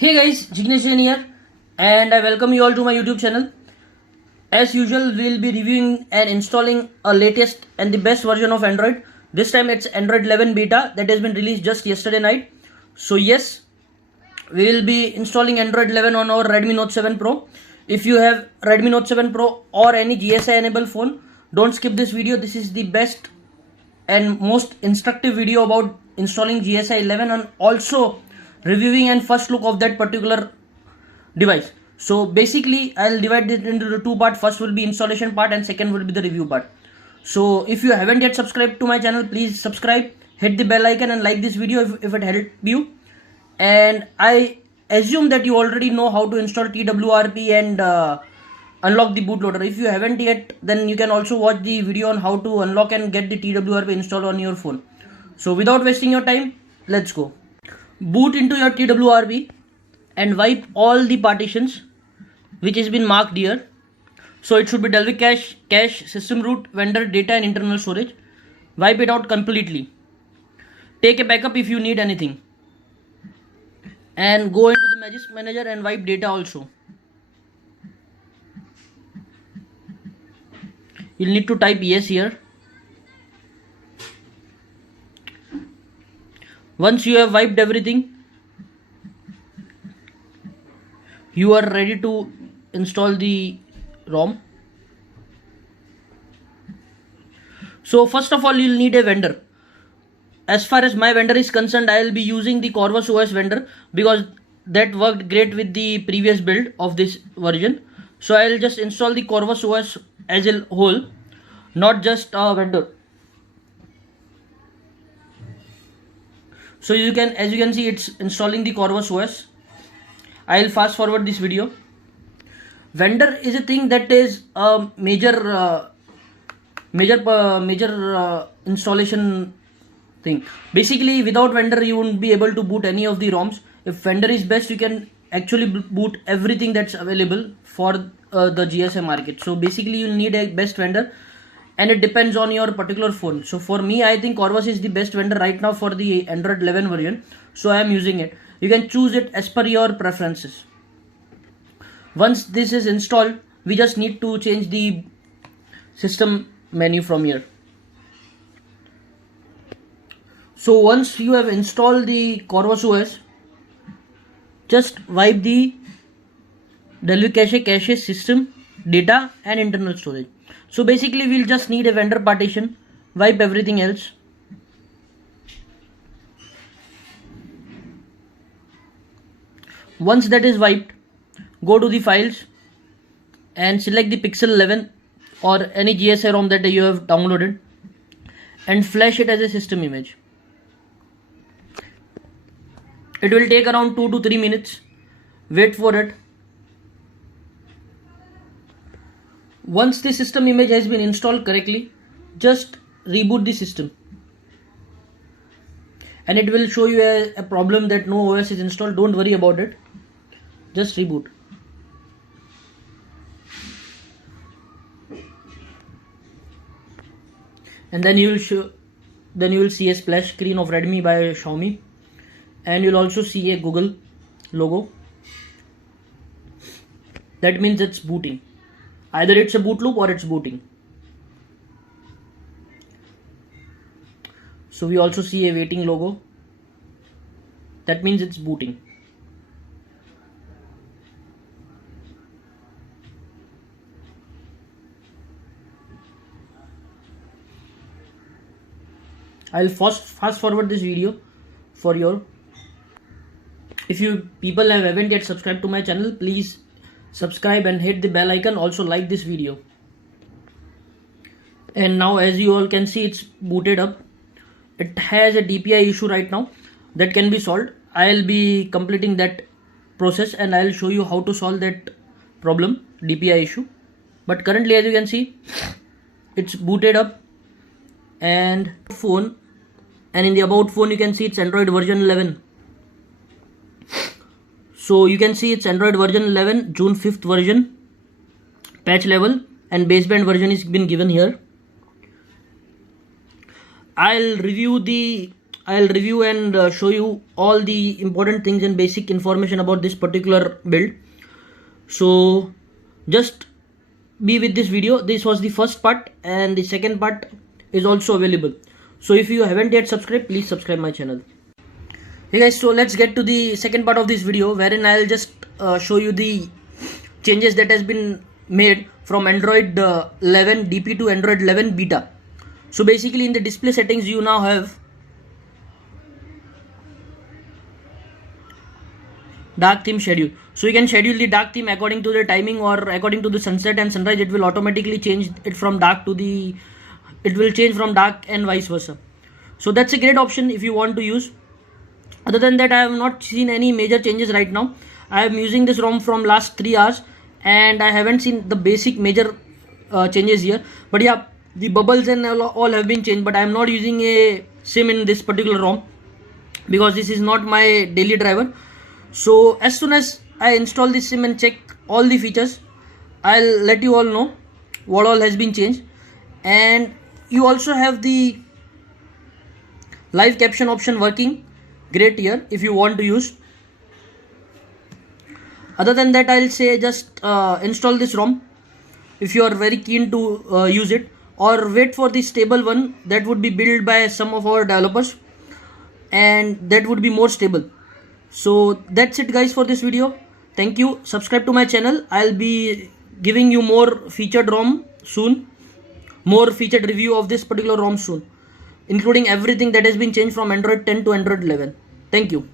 Hey guys, Jignesh Jain here, and I welcome you all to my YouTube channel. As usual, we'll be reviewing and installing a latest and the best version of Android. This time it's Android 11 beta that has been released just yesterday night. So yes, we will be installing Android 11 on our Redmi Note 7 Pro. If you have Redmi Note 7 Pro or any GSI enabled phone, don't skip this video. This is the best and most instructive video about installing GSI 11 and also reviewing and first look of that particular device. So basically I'll divide it into the two part. First will be installation part and second will be the review part. So if you haven't yet subscribed to my channel, please subscribe, hit the bell icon and like this video if it helped you. And I assume that you already know how to install TWRP and unlock the bootloader. If you haven't yet, then you can also watch the video on how to unlock and get the TWRP installed on your phone. So without wasting your time, let's go. Boot into your TWRP and wipe all the partitions which has been marked here. So it should be Delphi cache, system root, vendor, data and internal storage. Wipe it out completely. Take a backup if you need anything. And go into the Magisk Manager and wipe data also. You'll need to type yes here. Once you have wiped everything, you are ready to install the ROM. So first of all, you'll need a vendor. As far as my vendor is concerned, I will be using the Corvus OS vendor because that worked great with the previous build of this version. So I will just install the Corvus OS as a whole, not just a vendor. So as you can see, it's installing the Corvus OS. I'll fast forward this video. Vendor is a thing that is a major installation thing. Basically, without vendor, you won't be able to boot any of the ROMs. If vendor is best, you can actually boot everything that's available for the GSM market. So basically, you'll need a best vendor, and it depends on your particular phone. So for me, I think Corvus is the best vendor right now for the Android 11 version. So I am using it. You can choose it as per your preferences. Once this is installed, we just need to change the system menu from here. So once you have installed the Corvus OS, just wipe the Delphi cache, system, data and internal storage. So basically we'll just need a vendor partition, wipe everything else. Once that is wiped, go to the files and select the Pixel 11 or any GSI ROM that you have downloaded and flash it as a system image. It will take around 2 to 3 minutes. Wait for it. Once the system image has been installed correctly, just reboot the system. And it will show you a problem that no OS is installed. Don't worry about it. Just reboot. And then you will see a splash screen of Redmi by Xiaomi. And you'll also see a Google logo. That means it's booting. Either it's a boot loop or it's booting. So we also see a waiting logo. That means it's booting. I'll fast forward this video for your. If you people haven't yet subscribed to my channel, please subscribe and hit the bell icon. Also like this video. And now as you all can see, it's booted up. It has a DPI issue right now that can be solved. I'll be completing that process and I'll show you how to solve that problem, DPI issue. But currently, as you can see, it's booted up and phone. And in the about phone, you can see it's Android version 11. So you can see it's Android version 11, June 5th version, patch level and baseband version is been given here. I'll review the I'll review and show you all the important things and basic information about this particular build. So just be with this video. This was the first part and the second part is also available. So if you haven't yet subscribed, please subscribe my channel. Hey guys, so let's get to the second part of this video, wherein I'll just show you the changes that has been made from Android 11 DP to Android 11 beta. So basically in the display settings you now have dark theme schedule. So you can schedule the dark theme according to the timing or according to the sunset and sunrise. It will automatically change it from dark to the, it will change from dark and vice versa. So that's a great option if you want to use. Other than that, I have not seen any major changes right now. I am using this ROM from last 3 hours and I haven't seen the basic major changes here. But yeah, the bubbles and all have been changed, but I am not using a SIM in this particular ROM because this is not my daily driver. So as soon as I install this SIM and check all the features, I'll let you all know what all has been changed. And you also have the live caption option working great here if you want to use. Other than that, I'll say just install this ROM if you are very keen to use it, or wait for the stable one that would be built by some of our developers and that would be more stable. So that's it guys for this video. Thank you. Subscribe to my channel. I'll be giving you more featured ROM soon, more featured review of this particular ROM soon, including everything that has been changed from Android 10 to Android 11. Thank you.